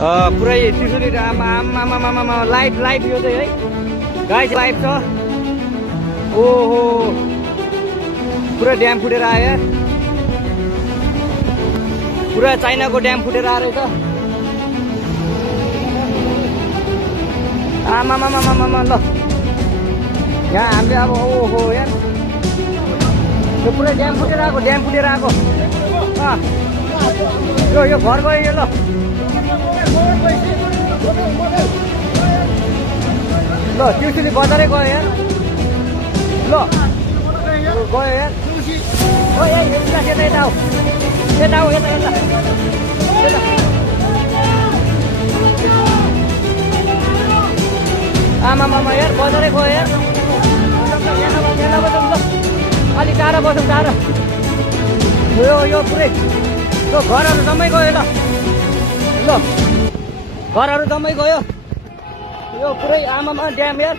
पुरै त्रिशुली आमा लाइभ यो चाहिँ है गाइस लाइभ छ। ओहो पुरा ड्याम फुटेर आयो यार, पुरा चाइनाको ड्याम फुटेर आएर त आमा ल यहाँ हामीले अब ओहो यार यो पुरै ड्याम फुटेर आएको यो घर गयो यो ल त्रिशुली बजारै गयो यार ल गयो यार ओ यता आमा यार बजारै गयो यार अलिक टाढा बसौँ टाढा यो पुरै यो घरहरू जम्मै गयो ल घरहरू जम्मै गयो यो पुरै आमामा ड्याम यार।